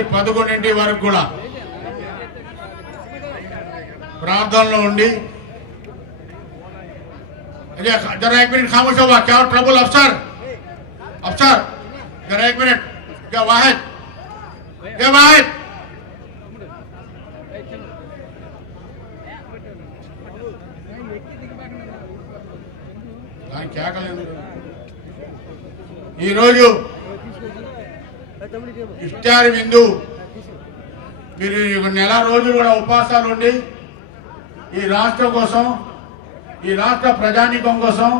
11 వరకు కూడా ప్రార్థనలో ఉండి जरा एक मिनट खामोश हुआ क्या ट्रबल अफसर अफसर जरा एक मिनट क्या वाहिद क्या करें इफ्तार विंदु నెల రోజులు కూడా ఉపవాసాలు ఉండి ఈ రాష్ట్రం కోసం ఈ రాష్ట్ర ప్రజానీకం కోసం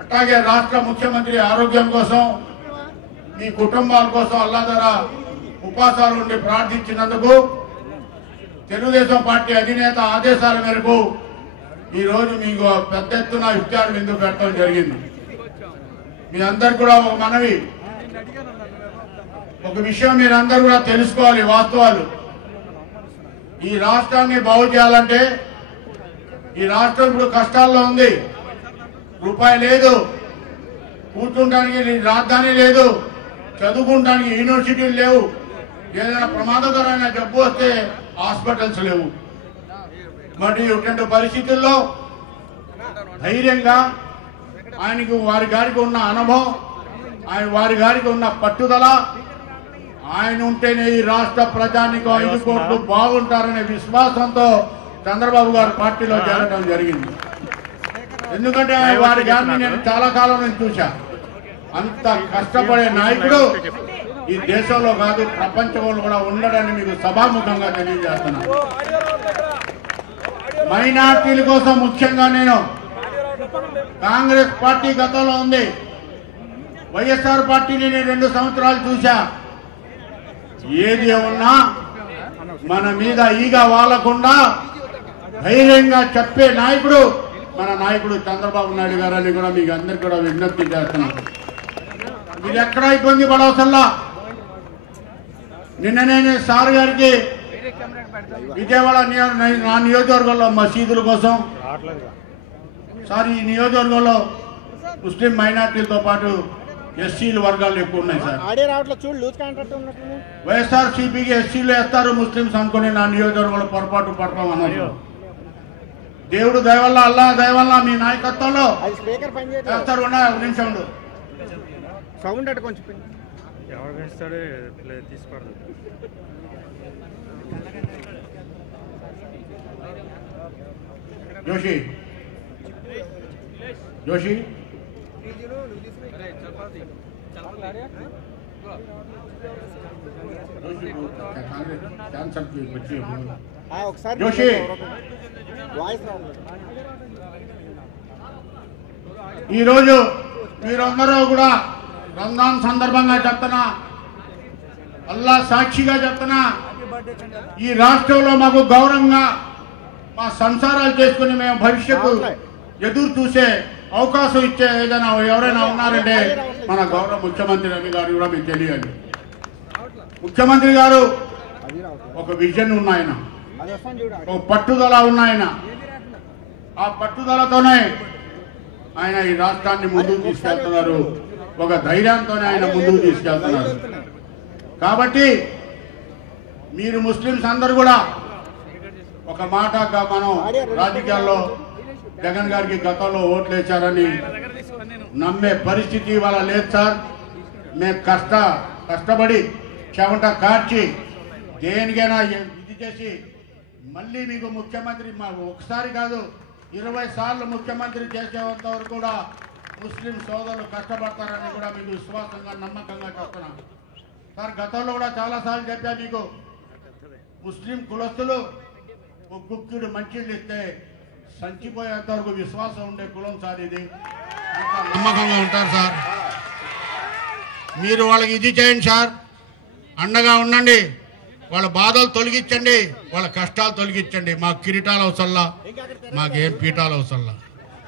అట్లాగే రాష్ట్ర ముఖ్యమంత్రి ఆరోగ్యం కోసం మీ కుటుంబాల కోసం అల్లాహ్ ద్వారా ఉపవాసాలు ఉండి ప్రార్థించినందుకు తెలుగుదేశం పార్టీ అధినేత ఆదేశాల మేరకు ఈ రోజు మీకు పెద్ద ఎత్తున ఇఫ్తార్ విందు పెట్టడం జరిగింది. మీ అందరు కూడా ఒక మనవి, ఒక విషయం మీరందరూ కూడా తెలుసుకోవాలి. వాస్తవాలు ఈ రాష్ట్రాన్ని బాగు చేయాలంటే ఈ రాష్ట్రం ఇప్పుడు కష్టాల్లో ఉంది. రూపాయి లేదు, కూర్చుంటానికి రాజధాని లేదు, చదువుకుంటానికి యూనివర్సిటీలు లేవు, ఏదైనా ప్రమాదకరమైన జబ్బు వస్తే హాస్పిటల్స్ లేవు. మరి ఇటువంటి పరిస్థితుల్లో ధైర్యంగా ఆయనకు వారి గారికి ఉన్న అనుభవం, వారి గారికి ఉన్న పట్టుదల, ఆయన ఉంటేనే ఈ రాష్ట్ర ప్రజానికి 5 కోట్లు బాగుంటారనే విశ్వాసంతో చంద్రబాబు గారు పార్టీలో చేరడం జరిగింది. ఎందుకంటే వారి గారిని నేను చాలా కాలం నుంచి చూశా. అంత కష్టపడే నాయకుడు ఈ దేశంలో కాదు ప్రపంచంలో కూడా ఉండడని మీకు సభాముఖంగా తెలియజేస్తున్నాను. మైనార్టీల కోసం ముఖ్యంగా నేను కాంగ్రెస్ పార్టీ గతంలో ఉంది, వైఎస్ఆర్ పార్టీని నేను 2 సంవత్సరాలు చూశా. ఏది ఉన్నా మన మీద ఈగ వాలకుండా ధైర్యంగా చెప్పే నాయకుడు మన నాయకుడు చంద్రబాబు నాయుడు గారని కూడా మీకు అందరికీ కూడా విజ్ఞప్తి చేస్తున్నాను. మీరు ఎక్కడా ఇబ్బంది పడవసల్లా. నిన్న నేను సార్ గారికి విజయవాడ నా నియోజకవర్గంలో మసీదుల కోసం, సార్ ఈ నియోజకవర్గంలో ముస్లిం మైనార్టీలతో పాటు ఎస్సీలు వర్గాలు ఎక్కువ ఉన్నాయి సార్. వైఎస్ఆర్సీపీకి ఎస్సీలు వేస్తారు, ముస్లింస్ అనుకుని నా నియోజకవర్గంలో పొరపాటు పడతాం అన్నారు. దేవుడు దయవల్ల, అల్లాహ్ దయవల్ల మీ నాయకత్వంలో వేస్తారు. ఒక నిమిషం సౌండ్ అటు కొంచెం जोशी जोशी जोशी ఈ రోజు మీరందరూ కూడా రంజాన్ సందర్భంగా చెప్తున్నా, అల్లాహ్ సాక్షిగా చెప్తున్నా, ఈ రాష్ట్రంలో మాకు గౌరవంగా మా సంసారాలు చేసుకుని మేము భవిష్యత్తు ఎదురు చూసే అవకాశం ఇచ్చే ఏదైనా ఎవరైనా ఉన్నారంటే మన గౌరవ ముఖ్యమంత్రి రవి గారు కూడా మీకు తెలియాలి. ముఖ్యమంత్రి గారు ఒక విజన్ ఉన్నాయన, ఒక పట్టుదల ఉన్నాయన. ఆ పట్టుదలతోనే ఆయన ఈ రాష్ట్రాన్ని ముందుకు తీసుకెళ్తున్నారు, ఒక ధైర్యంతోనే ఆయన ముందుకు తీసుకెళ్తున్నారు. కాబట్టి మీరు ముస్లింస్ అందరూ కూడా ఒక మాట, మనం రాజకీయాల్లో జగన్ గారికి గతంలో ఓట్లు వేశారని నమ్మే పరిస్థితి ఇవాళ లేదు సార్. మేము కష్టపడి చెమట కార్చి దేనికైనా ఇది చేసి మళ్ళీ మీకు ముఖ్యమంత్రి ఒకసారి కాదు 20 సార్లు ముఖ్యమంత్రి చేసేంత వరకు కూడా ముస్లిం సోదరులు కష్టపడతారని కూడా మీకు విశ్వాసంగా నమ్మకంగా చెప్తున్నాను సార్. గతంలో కూడా చాలాసార్లు చెప్పా మీకు, ముస్లిం కులస్తులు ఒక గుక్కిడు మంచిళ్ళు ఇస్తే సంచిపోయేంత వరకు విశ్వాసం ఉండే కులం సార్ ఇది. నమ్మకంగా ఉంటారు సార్. మీరు వాళ్ళకి ఇది చేయండి సార్, అండగా ఉండండి, వాళ్ళ బాధలు తొలగించండి, వాళ్ళ కష్టాలు తొలగించండి. మాకు కిరీటాలు అవసరంలా, మాకేం పీఠాలు అవసరంలా,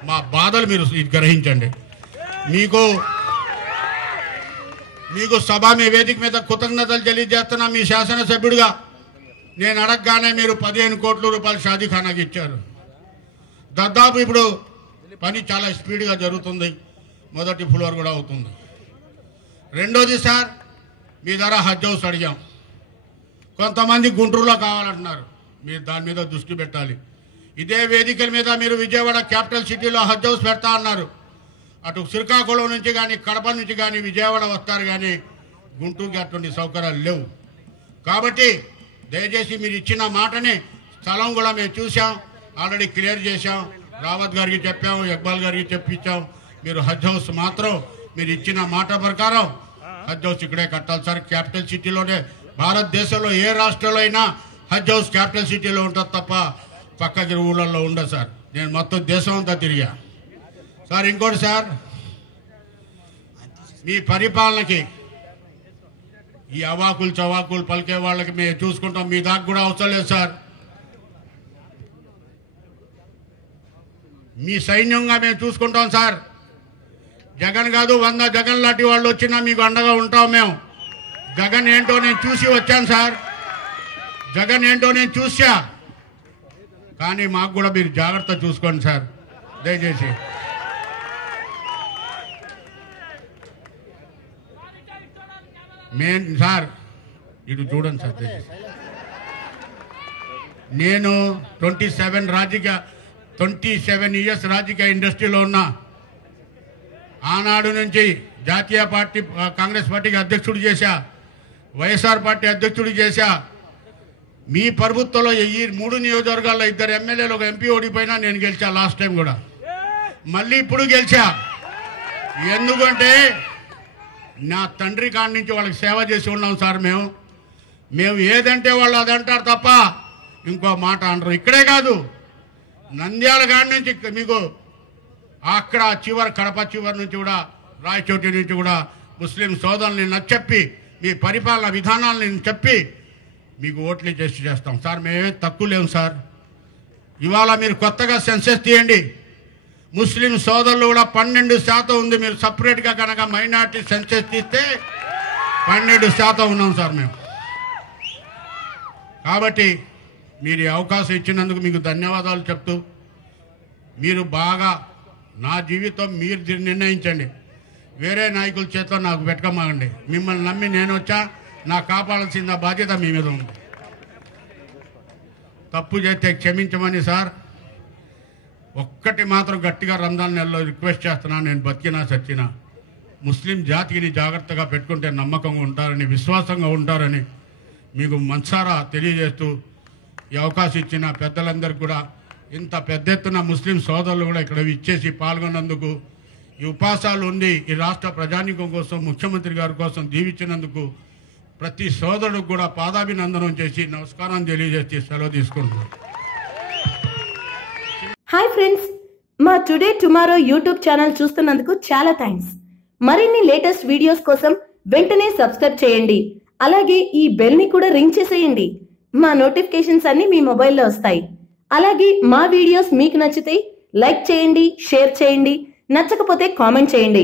మా బాధలు మీరు గ్రహించండి. మీకు సభ మీ వేదిక మీద కృతజ్ఞతలు తెలియజేస్తున్నా. మీ శాసనసభ్యుడిగా నేను అడగగానే మీరు 15 కోట్ల రూపాయలు షాదీఖానాకి ఇచ్చారు. దాదాపు ఇప్పుడు పని చాలా స్పీడ్గా జరుగుతుంది, మొదటి ఫ్లోర్ కూడా అవుతుంది. రెండోది సార్, మీ ద్వారా హజ్ హౌస్ అడిగాం, కొంతమంది గుంటూరులో కావాలంటున్నారు. మీరు దాని మీద దృష్టి పెట్టాలి. ఇదే వేదికల మీద మీరు విజయవాడ క్యాపిటల్ సిటీలో హజ్ హౌస్ పెడతా అన్నారు. అటు శ్రీకాకుళం నుంచి కానీ కడప నుంచి కానీ విజయవాడ వస్తారు, కానీ గుంటూరుకి అటువంటి సౌకర్యాలు లేవు. కాబట్టి దయచేసి మీరు ఇచ్చిన మాటని స్థలం కూడా మేము చూసాం, ఆల్రెడీ క్లియర్ చేశాం, రావత్ గారికి చెప్పాం, ఇక్బాల్ గారికి చెప్పించాం. మీరు హజ్ హౌస్ మాత్రం మీరు ఇచ్చిన మాట ప్రకారం హజ్ హౌస్ ఇక్కడే కట్టాలి సార్. క్యాపిటల్ సిటీలోనే, భారతదేశంలో ఏ రాష్ట్రంలో అయినా హజ్ హౌస్ క్యాపిటల్ సిటీలో ఉంటుంది తప్ప పక్కకి ఊళ్ళల్లో ఉండదు సార్. నేను మొత్తం దేశం అంతా తిరిగా సార్. ఇంకోటి సార్, మీ పరిపాలనకి ఈ అవాకులు చవాకులు పలికే వాళ్ళకి మేము చూసుకుంటాం, మీ దాకా కూడా అవసరం లేదు సార్. మీ సైన్యంగా మేము చూసుకుంటాం సార్. జగన్ కాదు, 100 జగన్ లాంటి వాళ్ళు వచ్చినా మీకు అండగా ఉంటాం మేము. జగన్ ఏంటో నేను చూసి వచ్చాను సార్, జగన్ ఏంటో నేను చూసా. కానీ మాకు కూడా మీరు జాగ్రత్త చూసుకోండి సార్ దయచేసి. సార్ ఇటు చూడండి సార్ దయచేసి. నేను 27 ఇయర్స్ రాజకీయ ఇండస్ట్రీలో ఉన్నా. ఆనాడు నుంచి జాతీయ పార్టీ కాంగ్రెస్ పార్టీకి అధ్యక్షుడు చేశా, వైఎస్ఆర్ పార్టీ అధ్యక్షుడు చేశా. మీ ప్రభుత్వంలో ఈ 3 నియోజకవర్గాల్లో 2 ఎమ్మెల్యేలు, 1 ఎంపీ ఓడిపోయినా నేను గెలిచా. లాస్ట్ టైం కూడా మళ్ళీ ఇప్పుడు గెలిచా. ఎందుకంటే నా తండ్రి కాడి నుంచి వాళ్ళకి సేవ చేసి ఉన్నాం సార్. మేము ఏదంటే వాళ్ళు అదంటారు తప్ప ఇంకో మాట అనరు. ఇక్కడే కాదు, నంద్యాల కాడి నుంచి మీకు అక్కడ చివరి కడప చివరి నుంచి కూడా, రాయచోటి నుంచి కూడా ముస్లిం సోదరుల్ని నచ్చప్పి మీ పరిపాలన విధానాలను చెప్పి మీకు ఓట్లు చేస్తాం సార్. మేమే తక్కువ లేము సార్. ఇవాళ మీరు కొత్తగా సెన్సెస్ తీయండి, ముస్లిం సోదరులు కూడా 12% ఉంది. మీరు సపరేట్గా కనుక మైనార్టీ సెన్సెస్ తీస్తే 12% ఉన్నాం సార్ మేము. కాబట్టి మీరు ఈ అవకాశం ఇచ్చినందుకు మీకు ధన్యవాదాలు చెప్తూ, మీరు బాగా నా జీవితం మీరు నిర్ణయించండి, వేరే నాయకుల చేతిలో నాకు పెట్టకమాగండి. మిమ్మల్ని నమ్మి నేను వచ్చా, నాకు కాపాడాల్సిన బాధ్యత మీ మీద ఉంది. తప్పు చేస్తే క్షమించమని సార్. ఒక్కటి మాత్రం గట్టిగా రంజాన్ నెలలో రిక్వెస్ట్ చేస్తున్నాను, నేను బతికినా చచ్చినా ముస్లిం జాతిని జాగ్రత్తగా పెట్టుకుంటే నమ్మకంగా ఉంటారని, విశ్వాసంగా ఉంటారని మీకు మనసారా తెలియజేస్తూ, ఈ అవకాశం ఇచ్చిన పెద్దలందరికీ కూడా, ఇంత పెద్ద ఎత్తున ముస్లిం సోదరులు కూడా ఇక్కడ ఇచ్చేసి పాల్గొన్నందుకు, ఈ ఉపవాసాలు ఉండి ఈ రాష్ట్ర ప్రజానీకం కోసం, ముఖ్యమంత్రి గారి కోసం దీవించినందుకు ప్రతి సోదరుడికి కూడా పాదాభినందనం చేసి నమస్కారం తెలియజేసి సెలవు తీసుకుంటున్నాను. హాయ్ ఫ్రెండ్స్, మా టుడే టుమారో యూట్యూబ్ ఛానల్ చూస్తున్నందుకు చాలా థ్యాంక్స్. మరిన్ని లేటెస్ట్ వీడియోస్ కోసం వెంటనే సబ్స్క్రైబ్ చేయండి. అలాగే ఈ బెల్ ని కూడా రింగ్ చేసేయండి. మా నోటిఫికేషన్స్ అన్ని మీ మొబైల్లో వస్తాయి. అలాగే మా వీడియోస్ మీకు నచ్చితే లైక్ చేయండి, షేర్ చేయండి, నచ్చకపోతే కామెంట్ చేయండి.